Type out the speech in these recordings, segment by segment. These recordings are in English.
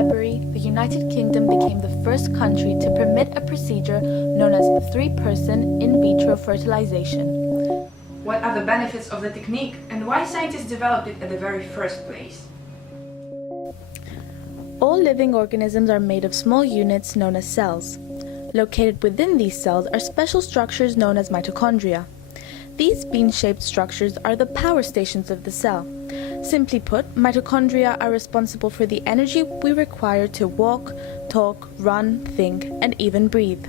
February, the United Kingdom became the first country to permit a procedure known as three-person in vitro fertilization. What are the benefits of the technique and why scientists developed it at the very first place? All living organisms are made of small units known as cells. Located within these cells are special structures known as mitochondria. These bean-shaped structures are the power stations of the cell. Simply put, mitochondria are responsible for the energy we require to walk, talk, run, think, and even breathe.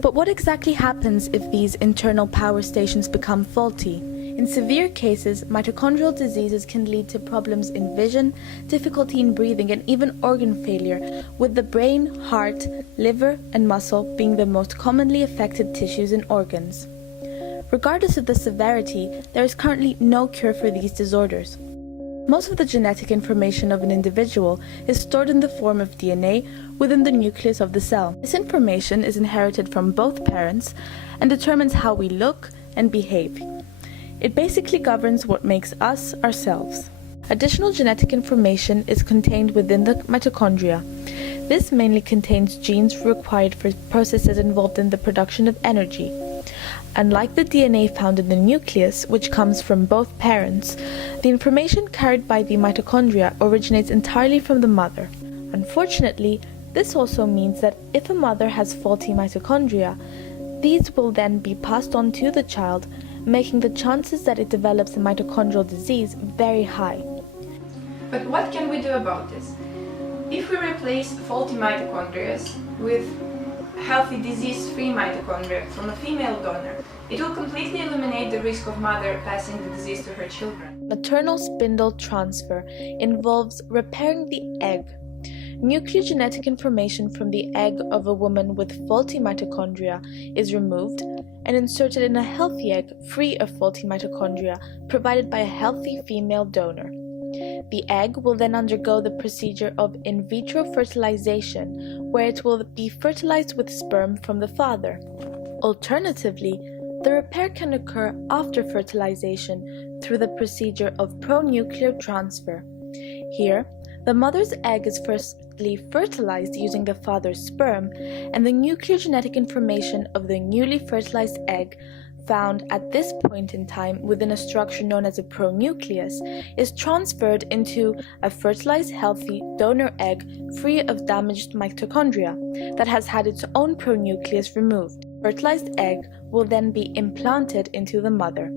But what exactly happens if these internal power stations become faulty? In severe cases, mitochondrial diseases can lead to problems in vision, difficulty in breathing, and even organ failure, with the brain, heart, liver, and muscle being the most commonly affected tissues and organs. Regardless of the severity, there is currently no cure for these disorders. Most of the genetic information of an individual is stored in the form of DNA within the nucleus of the cell. This information is inherited from both parents and determines how we look and behave. It basically governs what makes us ourselves. Additional genetic information is contained within the mitochondria. This mainly contains genes required for processes involved in the production of energy. Unlike the DNA found in the nucleus, which comes from both parents, the information carried by the mitochondria originates entirely from the mother. Unfortunately, this also means that if a mother has faulty mitochondria, these will then be passed on to the child, making the chances that it develops a mitochondrial disease very high. But what can we do about this? If we replace faulty mitochondria with healthy disease-free mitochondria from a female donor, it will completely eliminate the risk of mother passing the disease to her children. Maternal spindle transfer involves repairing the egg. Nuclear genetic information from the egg of a woman with faulty mitochondria is removed and inserted in a healthy egg free of faulty mitochondria provided by a healthy female donor. The egg will then undergo the procedure of in vitro fertilization, where it will be fertilized with sperm from the father. Alternatively, the repair can occur after fertilization through the procedure of pronuclear transfer. Here, the mother's egg is firstly fertilized using the father's sperm, and the nuclear genetic information of the newly fertilized egg found at this point in time within a structure known as a pronucleus is transferred into a fertilized healthy donor egg free of damaged mitochondria that has had its own pronucleus removed. The fertilized egg will then be implanted into the mother.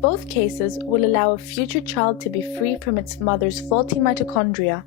Both cases will allow a future child to be free from its mother's faulty mitochondria.